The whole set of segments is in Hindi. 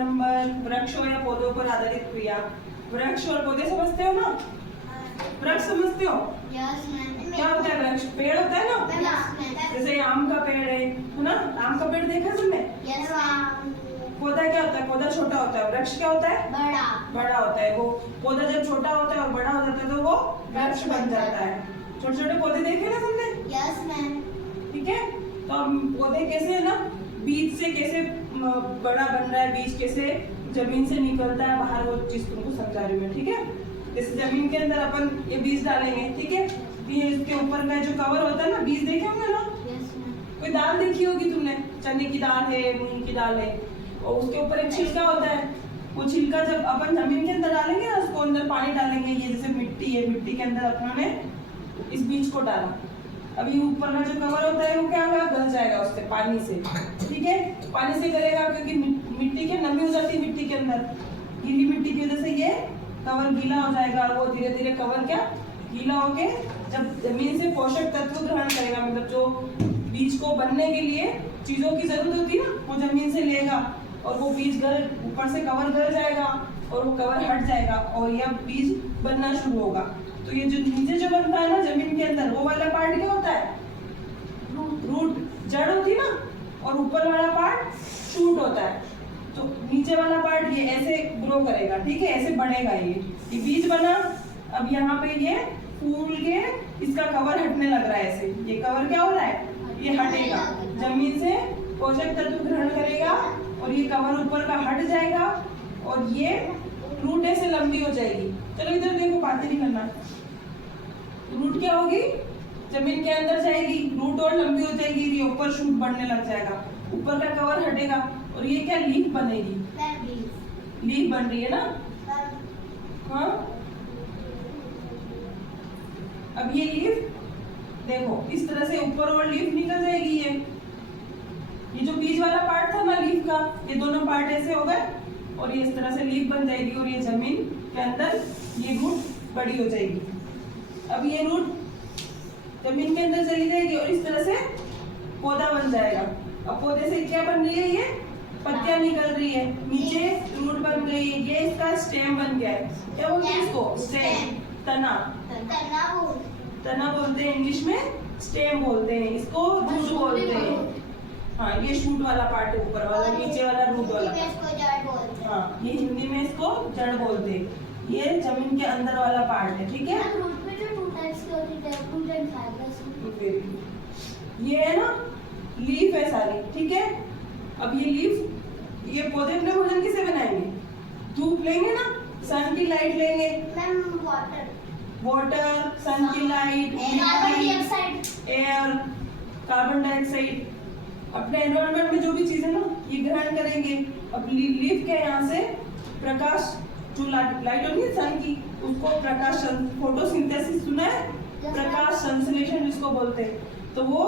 नंबर वृक्षों या पौधों पर आधारित क्रिया। वृक्ष और पौधे समझते हो ना? वृक्ष समझते हो? क्या होता है वृक्ष? पेड़ होता है ना? जैसे आम का पेड़ है ना? आम का पेड़ देखा तुमने? पौधा क्या होता है? पौधा छोटा होता है। वृक्ष क्या होता है? बड़ा होता है। वो पौधा जब छोटा होता है और बड़ा हो जाता है तो वो वृक्ष बन जाता है। छोटे छोटे पौधे देखे ना तुमने? ठीक है, तो हम पौधे कैसे है ना, बीज से कैसे बड़ा बन रहा है, बीज कैसे जमीन से निकलता है बाहर, वो चीज तुमको समझा रही हूँ मैं। ठीक है, जैसे जमीन के अंदर अपन ये बीज डालेंगे, ठीक है, ये इसके ऊपर का जो कवर होता है ना, बीज देखे होंगे ना? कोई दाल देखी होगी तुमने, चने की दाल है, मूंग की दाल है, और उसके ऊपर एक छिलका होता है। वो छिलका जब अपन जमीन के अंदर डालेंगे ना, उसको अंदर पानी डालेंगे, ये जैसे मिट्टी है, मिट्टी के अंदर अपनों ने इस बीज को डाला। अभी ऊपर का जो कवर होता है वो क्या होगा? गल जाएगा उससे, पानी से। ठीक है, पानी से गलेगा क्योंकि मिट्टी की नमी हो जाती है मिट्टी के अंदर, गीली मिट्टी की वजह से ये कवर गीला हो जाएगा, और वो धीरे धीरे कवर क्या गीला होके जब जमीन से पोषक तत्व ग्रहण करेगा, मतलब जो बीज को बनने के लिए चीजों की जरूरत होती है ना, वो जमीन से लेगा, और वो बीज गल, ऊपर से कवर गल जाएगा और वो कवर हट जाएगा और यह बीज बनना शुरू होगा। तो ये जो नीचे जो बनता है ना जमीन के अंदर, वो वाला पार्ट क्या होता है? रूट, जड़ होती है ना, और ऊपर वाला पार्ट शूट होता है। तो नीचे वाला पार्ट ये ऐसे ग्रो करेगा, ठीक है, ऐसे बढ़ेगा। ये बीज बना, अब यहाँ पे ये फूल के इसका कवर हटने लग रहा है, ऐसे ये कवर क्या हो रहा है? ये हटेगा, जमीन से पोषक तत्व ग्रहण करेगा और ये कवर ऊपर का हट जाएगा और ये रूट ऐसे लंबी हो जाएगी। चलो इधर देखो, बातें नहीं करना। रूट क्या होगी? जमीन के अंदर जाएगी, रूट और लंबी हो जाएगी, ये ऊपर शूट बढ़ने लग जाएगा, ऊपर का कवर हटेगा और ये क्या लीफ बनेगी? लीफ बन रही है ना? हाँ, अब ये लीफ देखो इस तरह से ऊपर और लीफ निकल जाएगी। ये जो बीज वाला पार्ट था ना लीफ का, ये दोनों पार्ट ऐसे हो गए और ये इस तरह से लीफ बन जाएगी और ये जमीन के अंदर ये रूट बड़ी हो जाएगी। अब ये रूट जमीन के अंदर चली जाएगी और इस तरह से पौधा बन जाएगा। अब पौधे से क्या बन रही है? ये पत्तियां निकल रही है, नीचे रूट बन गई, ये इसका स्टेम बन गया है। क्या बोलते हैं इसको? स्टेम, तना। तना बोलते हैं इंग्लिश में, स्टेम बोलते हैं इसको, रूट बोलते हैं। हाँ, ये शूट वाला पार्ट है, ऊपर वाला, नीचे वाला रूट वाला। हाँ, ये हिंदी में इसको जड़ बोलते हैं। ये जमीन के अंदर वाला पार्ट है, ठीक है। ये है ना लीफ है सारी, ठीक है। अब ये लीफ, ये पौधे अपने भोजन किसे बनाएंगे? धूप लेंगे ना, सन की लाइट लेंगे, वाटर, सन की लाइट, एयर, कार्बन डाइऑक्साइड, अपने एनवायरनमेंट में जो भी चीजें ना ये ग्रहण करेंगे। अब लीफ के यहाँ से प्रकाश, जो लाइट होगी सन की, उसको प्रकाश, फोटोसिंथेसिस सुना है? प्रकाश संश्लेषण जिसको बोलते हैं, तो वो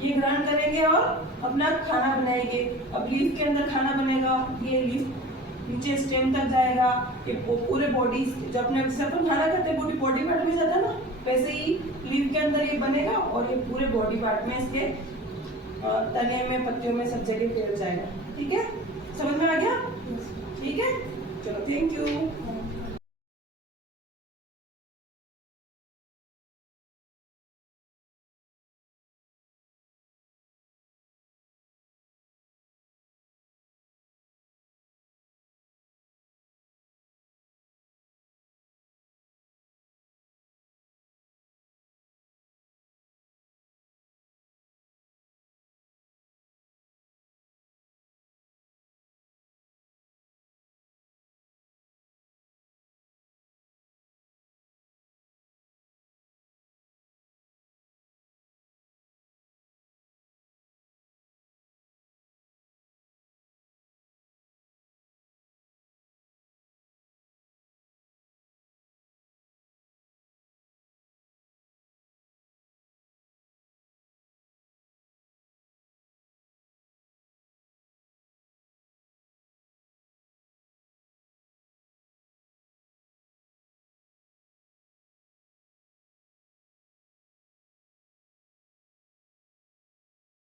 ये ग्रहण करेंगे और अपना खाना बनाएंगे। अब लीफ के अंदर खाना बनेगा, ये लीफ नीचे स्टेम तक जाएगा, ये पूरे बॉडी, जब अपने अपन खाना खाते हैं बॉडी पार्ट में जाता है ना, वैसे ही लीफ के अंदर ये बनेगा और ये पूरे बॉडी पार्ट में, इसके तने में, पत्तियों में, सब जगह फैल जाएगा। ठीक है, समझ में आ गया? ठीक है, चलो, थैंक यू।